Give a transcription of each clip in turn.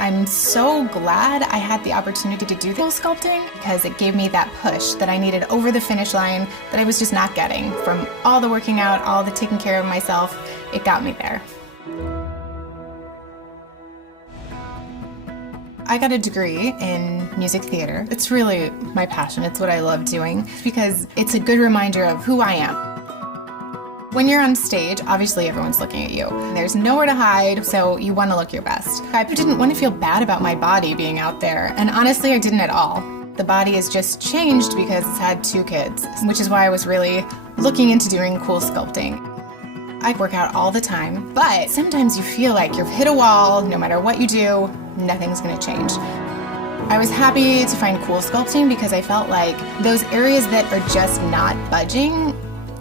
I'm so glad I had the opportunity to do CoolSculpting because it gave me that push that I needed over the finish line that I was just not getting from all the working out, all the taking care of myself. It got me there. I got a degree in music theater. It's really my passion. It's what I love doing because it's a good reminder of who I am. When you're on stage, obviously everyone's looking at you. There's nowhere to hide, so you want to look your best. I didn't want to feel bad about my body being out there, and honestly, I didn't at all. The body has just changed because it's had 2 kids, which is why I was really looking into doing CoolSculpting. I work out all the time, but sometimes you feel like you've hit a wall. No matter what you do, nothing's going to change. I was happy to find CoolSculpting because I felt like those areas that are just not budging,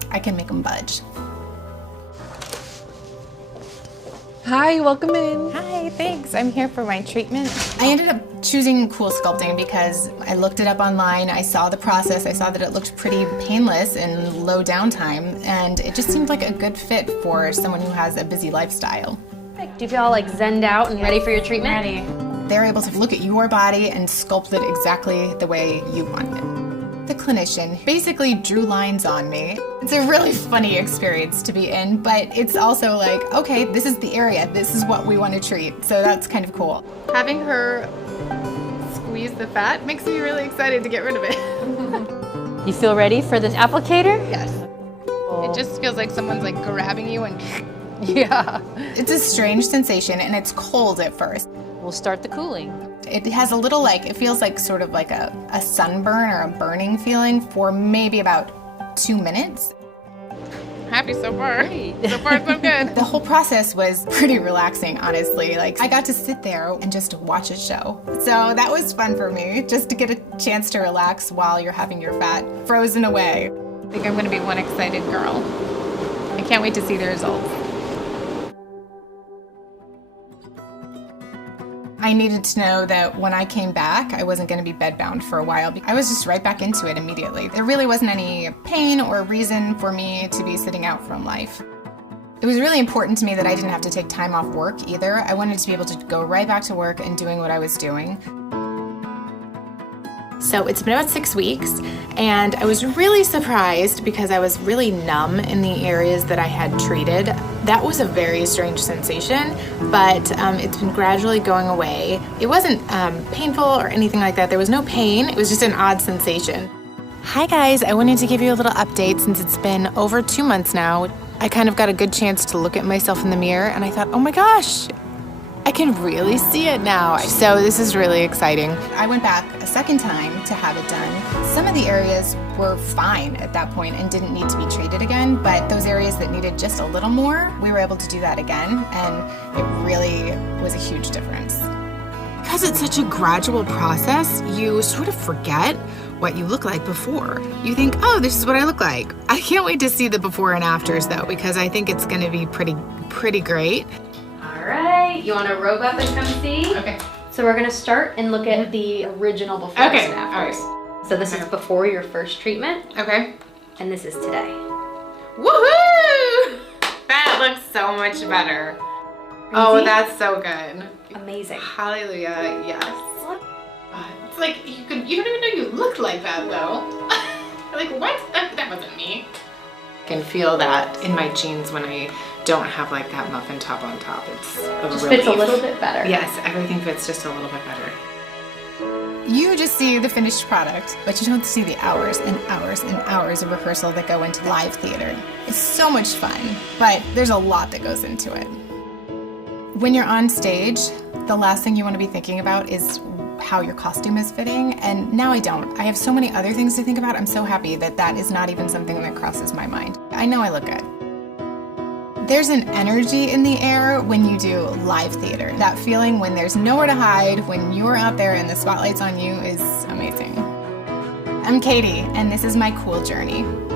I can make them budge. Hi, welcome in. Hi, thanks. I'm here for my treatment. I ended up choosing CoolSculpting because I looked it up online, I saw the process, I saw that it looked pretty painless and low downtime, and it just seemed like a good fit for someone who has a busy lifestyle. Do you feel all like zenned out and ready for your treatment? Ready. They're able to look at your body and sculpt it exactly the way you want it. The clinician basically drew lines on me. It's a really funny experience to be in, but it's also like, okay, this is the area, this is what we want to treat, so that's kind of cool. Having her squeeze the fat makes me really excited to get rid of it. You feel ready for this applicator? Yes. It just feels like someone's like grabbing you and Yeah. it's a strange sensation and it's cold at first. We'll start the cooling. It has a little it feels like sort of like a sunburn or a burning feeling for maybe about 2 minutes. Happy so far. Great. So far so good. The whole process was pretty relaxing, honestly. Like I got to sit there and just watch a show. So that was fun for me, just to get a chance to relax while you're having your fat frozen away. I think I'm gonna be one excited girl. I can't wait to see the results. I needed to know that when I came back, I wasn't going to be bedbound for a while. I was just right back into it immediately. There really wasn't any pain or reason for me to be sitting out from life. It was really important to me that I didn't have to take time off work either. I wanted to be able to go right back to work and doing what I was doing. So it's been about 6 weeks, and I was really surprised because I was really numb in the areas that I had treated. That was a very strange sensation, but it's been gradually going away. It wasn't painful or anything like that. There was no pain. It was just an odd sensation. Hi guys, I wanted to give you a little update since it's been over 2 months now. I kind of got a good chance to look at myself in the mirror, and I thought, oh my gosh, I can really see it now. So this is really exciting. I went back a second time to have it done. Some of the areas were fine at that point and didn't need to be treated again, but those areas that needed just a little more, we were able to do that again, and it really was a huge difference. Because it's such a gradual process, you sort of forget what you look like before. You think, oh, this is what I look like. I can't wait to see the before and afters though, because I think it's gonna be pretty great. All right, you want to robe up and come see? Okay. So we're gonna start and look at the original before and afters. All right. So this is before your first treatment, Okay. and this is today. Woohoo! That looks so much better. Oh, Crazy? that's so good. Amazing. Hallelujah, yes. It's like you don't even know you looked like that though. Like what? That wasn't me. I can feel that in my jeans when I don't have like that muffin top on top. It's a Just relief. fits a little bit better. Yes, everything fits just a little bit better. You just see the finished product, but you don't see the hours and hours and hours of rehearsal that go into live theater. It's so much fun, but there's a lot that goes into it. When you're on stage, the last thing you want to be thinking about is how your costume is fitting, and now I don't. I have so many other things to think about. I'm so happy that that is not even something that crosses my mind. I know I look good. There's an energy in the air when you do live theater. That feeling when there's nowhere to hide, when you're out there and the spotlight's on you is amazing. I'm Katie, and this is my cool journey.